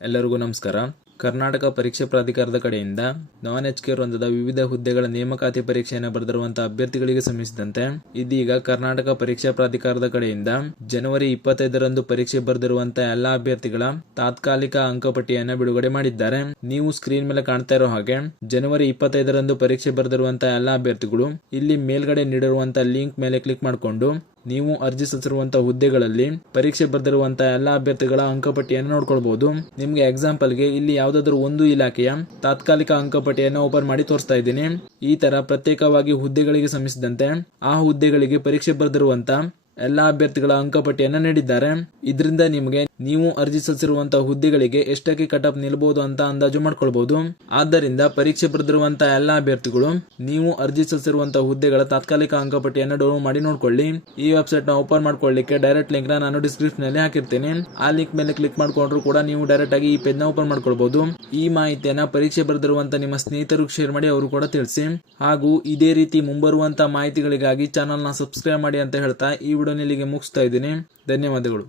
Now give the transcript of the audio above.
ಎಲ್ಲರಿಗೂ ನಮಸ್ಕಾರ. ಕರ್ನಾಟಕ ಪರೀಕ್ಷೆ ಪ್ರಾಧಿಕಾರದ ಕಡೆಯಿಂದ ನಾನ್ HK ವೃಂದದ ವಿವಿಧ ಹುದ್ದೆಗಳ ನೇಮಕಾತಿ ಪರೀಕ್ಷೆಯನ್ನು ಬರೆದಿರುವಂತಹ ಅಭ್ಯರ್ಥಿಗಳಿಗೆ ಸಂಬಂಧಿಸಿದಂತೆ ಇದೀಗ ಕರ್ನಾಟಕ ಪರೀಕ್ಷಾ ಪ್ರಾಧಿಕಾರದ ಕಡೆಯಿಂದ ಜನವರಿ 25ರಂದು ಪರೀಕ್ಷೆ ಬರೆದಿರುವಂತಹ ಎಲ್ಲಾ ಅಭ್ಯರ್ಥಿಗಳ ತಾತ್ಕಾಲಿಕ ಅಂಕಪಟ್ಟಿಯನ್ನು ಬಿಡುಗಡೆ ಮಾಡಿದ್ದಾರೆ. ನೀವು ಸ್ಕ್ರೀನ್ ಮೇಲೆ ಕಾಣ್ತಾ ಇರೋ ಹಾಗೆ ಜನವರಿ 25ರಂದು ಪರೀಕ್ಷೆ ಬರೆದಿರುವಂತಹ ಎಲ್ಲಾ ಅಭ್ಯರ್ಥಿಗಳು ಇಲ್ಲಿ ಮೇಲ್ಗಡೆ ನೀಡಿರುವಂತಹ ಲಿಂಕ್ ಮೇಲೆ ಕ್ಲಿಕ್ ಮಾಡಿಕೊಂಡು ನೀವು ಅರ್ಜಿ ಸಲ್ಲಿಸಿರುವಂತಹ ಹುದ್ದೆಗಳಲ್ಲಿ ಪರೀಕ್ಷೆ ಬರೆದಿರುವಂತಹ ಎಲ್ಲಾ ಅಭ್ಯರ್ಥಿಗಳ ಅಂಕಪಟ್ಟಿಯನ್ನು ನೋಡ್ಕೊಳ್ಬಹುದು. ನಿಮ್ಗೆ ಎಕ್ಸಾಂಪಲ್ಗೆ ಇಲ್ಲಿ ಯಾವ್ದಾದ್ರು ಒಂದು ಇಲಾಖೆಯ ತಾತ್ಕಾಲಿಕ ಅಂಕಪಟ್ಟಿಯನ್ನು ಓಪನ್ ಮಾಡಿ ತೋರಿಸ್ತಾ ಇದ್ದೀನಿ. ಈ ತರ ಪ್ರತ್ಯೇಕವಾಗಿ ಹುದ್ದೆಗಳಿಗೆ ಸಂಬಂಧಿಸಿದಂತೆ ಆ ಹುದ್ದೆಗಳಿಗೆ ಪರೀಕ್ಷೆ ಬರೆದಿರುವಂತಹ ಎಲ್ಲಾ ಅಭ್ಯರ್ಥಿಗಳ ಅಂಕಪಟ್ಟಿಯನ್ನು ನೀಡಿದ್ದಾರೆ. ಇದರಿಂದ ನಿಮಗೆ ನೀವು ಅರ್ಜಿ ಸಲ್ಲಿಸಿರುವಂತಹ ಹುದ್ದೆಗಳಿಗೆ ಎಷ್ಟಕ್ಕೆ ಕಟ್ ಆಫ್ ನಿಲ್ಬಹುದು ಅಂತ ಅಂದಾಜು ಮಾಡ್ಕೊಳ್ಬಹುದು. ಆದ್ದರಿಂದ ಪರೀಕ್ಷೆ ಬರೆದಿರುವಂತಹ ಎಲ್ಲಾ ಅಭ್ಯರ್ಥಿಗಳು ನೀವು ಅರ್ಜಿ ಸಲ್ಲಿಸಿರುವಂತಹ ಹುದ್ದೆಗಳ ತಾತ್ಕಾಲಿಕ ಅಂಕಪಟ್ಟಿಯನ್ನು ಡೌನ್ಲೋಡ್ ಮಾಡಿ ನೋಡ್ಕೊಳ್ಳಿ. ಈ ವೆಬ್ಸೈಟ್ ನ ಓಪನ್ ಮಾಡ್ಕೊಳ್ಳಿಕ್ಕೆ ಡೈರೆಕ್ಟ್ ಲಿಂಕ್ ನಾನು ಡಿಸ್ಕ್ರಿಪ್ಷನ್ ನಲ್ಲಿ ಹಾಕಿರ್ತೀನಿ. ಆ ಲಿಂಕ್ ಮೇಲೆ ಕ್ಲಿಕ್ ಮಾಡ್ಕೊಂಡ್ರು ಕೂಡ ನೀವು ಡೈರೆಕ್ಟ್ ಆಗಿ ಈ ಪೇಜ್ ನ ಓಪನ್ ಮಾಡ್ಕೊಳ್ಬಹುದು. ಈ ಮಾಹಿತಿಯನ್ನ ಪರೀಕ್ಷೆ ಬರೆದಿರುವಂತಹ ನಿಮ್ಮ ಸ್ನೇಹಿತರಿಗೆ ಶೇರ್ ಮಾಡಿ, ಅವರು ಕೂಡ ತಿಳಿಸಿ. ಹಾಗೂ ಇದೇ ರೀತಿ ಮುಂಬರುವಂತಹ ಮಾಹಿತಿಗಳಿಗಾಗಿ ಚಾನಲ್ ನ ಸಬ್ಸ್ಕ್ರೈಬ್ ಮಾಡಿ ಅಂತ ಹೇಳ್ತಾ ಈ ವಿಡಿಯೋ ಇಲ್ಲಿಗೆ ಮುಗಿಸ್ತಾ ಇದ್ದೀನಿ. ಧನ್ಯವಾದಗಳು.